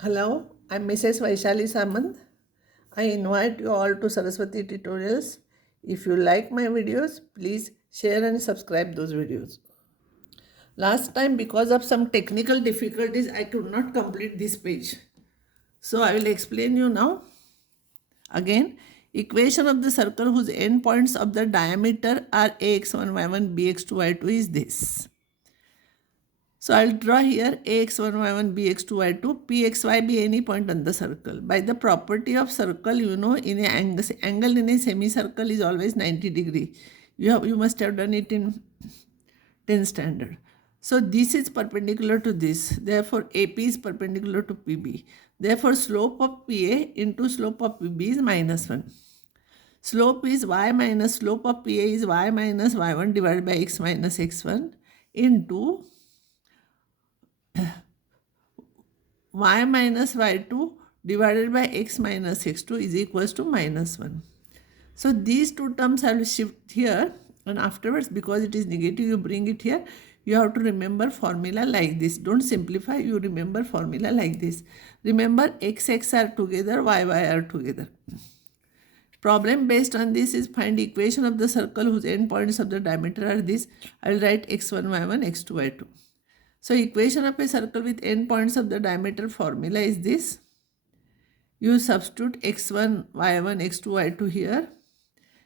Hello, I'm Mrs. Vaishali Samant. I invite you all to Saraswati tutorials. If you like my videos, please share and subscribe those videos. Last time, because of some technical difficulties, I could not complete this page. So I will explain you now. Again, equation of the circle whose endpoints of the diameter are ax1, y1, bx2, y2 is this. So I'll draw here ax1, y1, bx2, y2, pxy be any point on the circle. By the property of circle, you know, in an angle in a semicircle is always 90 degree. You must have done it in 10th standard. So this is perpendicular to this. Therefore, AP is perpendicular to PB. Therefore, slope of PA into slope of PB is -1. Slope is y minus slope of PA is y minus y1 divided by x minus x1 into y minus y2 divided by x minus x2 is equals to -1. So these two terms I will shift here, and afterwards, because it is negative, you bring it here. You have to remember formula like this. Don't simplify, you remember formula like this. Remember x are together, y are together. Problem based on this is find equation of the circle whose endpoints of the diameter are this. I will write x1, y1, x2, y2. So equation of a circle with endpoints of the diameter formula is this. You substitute x1, y1, x2, y2 here.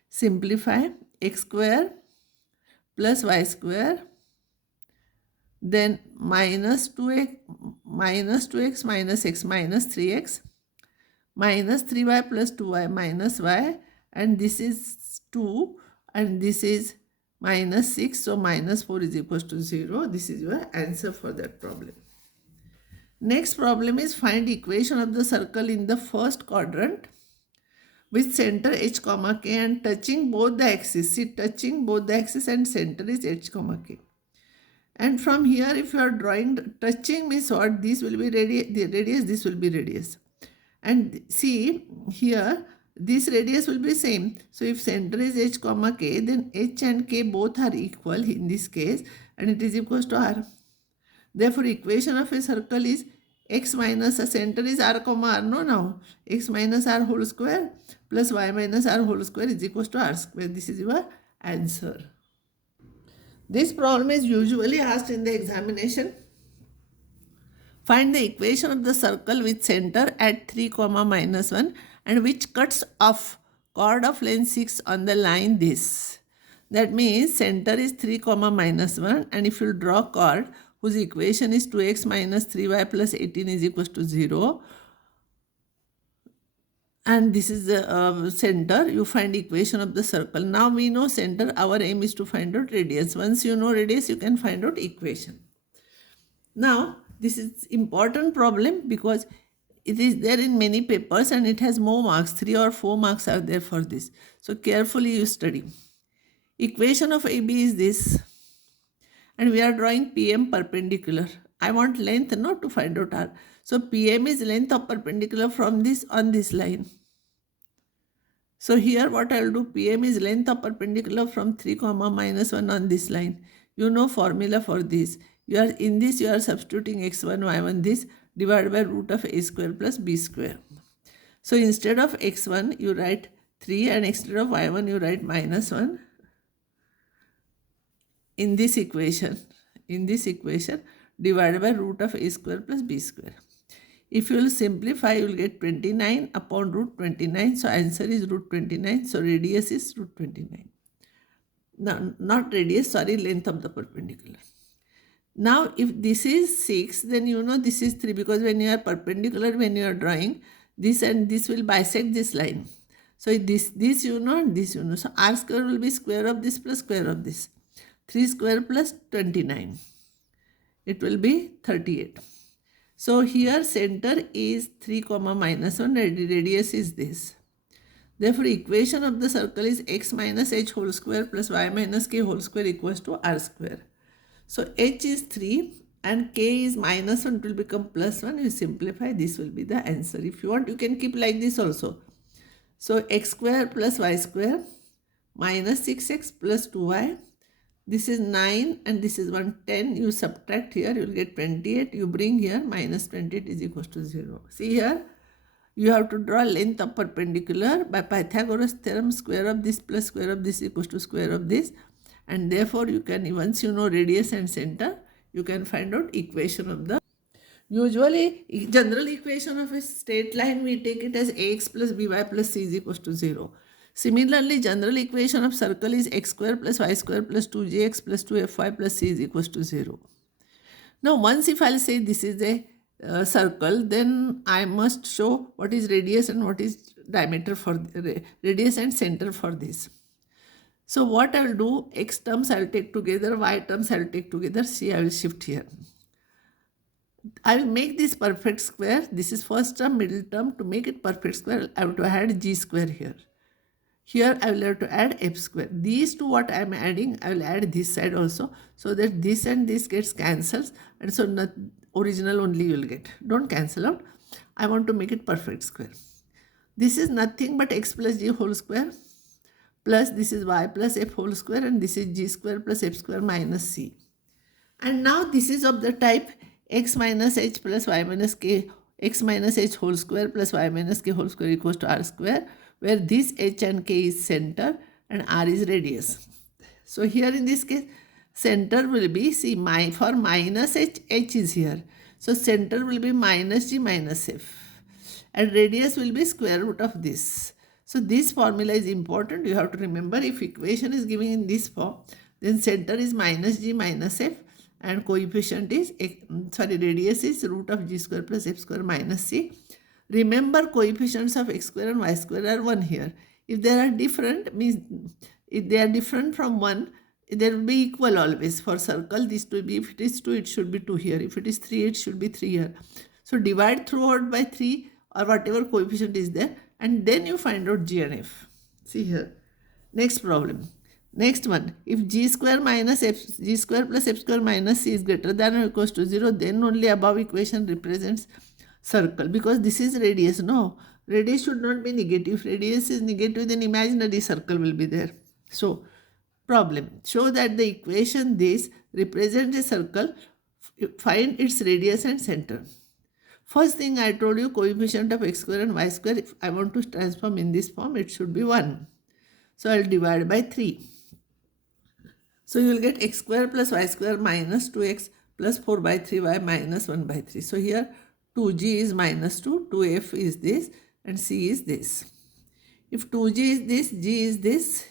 Simplify x square plus y square. Then minus 2x minus x minus 3x minus 3y plus 2y minus y, and this is 2 and this is minus 6, so minus 4 is equals to 0. This is your answer for that problem. Next problem is find equation of the circle in the first quadrant with center h comma k and touching both the axes. See, touching both the axes and center is h comma k. And from here, if you are drawing, touching means what? This will be radius, this will be radius. And see here, this radius will be same. So if center is h comma k, then h and k both are equal in this case, and it is equals to r. Therefore, equation of a circle is x minus a center is r comma r. No, now x minus r whole square plus y minus r whole square is equals to r square. This is your answer. This problem is usually asked in the examination. Find the equation of the circle with center at 3, -1 and which cuts off chord of length 6 on the line this. That means center is 3, -1, and if you draw chord whose equation is 2x minus 3y plus 18 is equals to 0, and this is the center, you find equation of the circle. Now we know center, our aim is to find out radius. Once you know radius, you can find out equation. Now, this is important problem because it is there in many papers and it has more marks. 3 or 4 marks are there for this. So carefully you study. Equation of AB is this. And we are drawing PM perpendicular. I want length not to find out R. So PM is length of perpendicular from this on this line. So here what I will do, PM is length of perpendicular from 3, -1 on this line. You know formula for this. You are substituting x1, y1 this divided by root of a square plus b square. So instead of x1 you write 3 and instead of y1 you write -1 in this equation. Divided by root of a square plus b square. If you will simplify, you will get 29 upon root 29. So answer is root 29. So radius is root 29. No, not radius, sorry, length of the perpendicular. Now, if this is 6, then you know this is 3 because when you are perpendicular, when you are drawing, this and this will bisect this line. So this you know and this you know. So r square will be square of this plus square of this. 3 square plus 29. It will be 38. So here center is 3, -1, radius is this. Therefore, equation of the circle is x minus h whole square plus y minus k whole square equals to r square. So h is 3 and k is -1, it will become +1. You simplify, this will be the answer. If you want, you can keep like this also. So x square plus y square minus 6x plus 2y This is 9 and this is 110. You subtract here, you will get 28. You bring here minus 28 is equal to 0. See here, you have to draw length of perpendicular by Pythagoras theorem. Square of this plus square of this equals to square of this. And therefore, you can, once you know radius and center, you can find out equation of the. Usually, general equation of a straight line, we take it as ax plus by plus c is equals to 0. Similarly, general equation of circle is x square plus y square plus 2gx plus 2fy plus c is equals to 0. Now, once if I'll say this is a circle, then I must show what is radius and what is diameter for radius and center for this. So what I will do, x terms I will take together, y terms I will take together, c I will shift here. I will make this perfect square. This is first term, middle term. To make it perfect square, I have to add g square here. Here I will have to add f square. These two what I am adding, I will add this side also, so that this and this gets cancels, and so not original only you will get. Don't cancel out. I want to make it perfect square. This is nothing but x plus g whole square plus this is y plus f whole square, and this is g square plus f square minus c. And now this is of the type x minus h plus y minus k, x minus h whole square plus y minus k whole square equals to r square, where this h and k is center and r is radius. So here in this case, center will be, see, for minus h, h is here. So center will be minus g minus f. And radius will be square root of this. So this formula is important. You have to remember, if equation is given in this form, then center is minus g minus f and coefficient is, radius is root of g square plus f square minus c. Remember, coefficients of x square and y square are 1 here. If they are different, means if they are different from 1, they will be equal always. For circle, this to be, if it is 2, it should be 2 here. If it is 3, it should be 3 here. So divide throughout by 3 or whatever coefficient is there, and then you find out g and f. See here. Next problem. Next one, if g square minus f, g square plus f square minus c is greater than or equals to 0, then only above equation represents circle, because this is radius. No, radius should not be negative. If radius is negative, then imaginary circle will be there. So, problem, show that the equation this represents a circle, find its radius and center. First thing I told you, coefficient of x square and y square, if I want to transform in this form, it should be 1. So, I will divide by 3. So, you will get x square plus y square minus 2x plus 4 by 3y minus 1 by 3. So, here 2g is minus 2, 2f is this, and c is this. If 2g is this, g is this,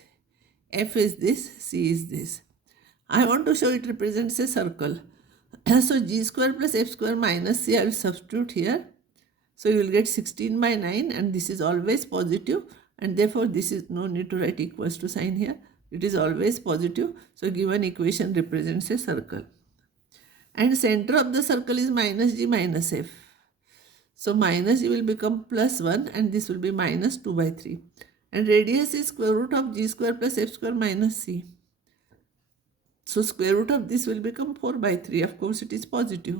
f is this, c is this. I want to show it represents a circle. So g square plus f square minus c, I will substitute here. So you will get 16 by 9, and this is always positive, and therefore this is no need to write equals to sign here. It is always positive. So given equation represents a circle. And center of the circle is minus g minus f. So minus g will become plus 1, and this will be minus 2 by 3. And radius is square root of g square plus f square minus c. So square root of this will become 4 by 3. Of course, it is positive.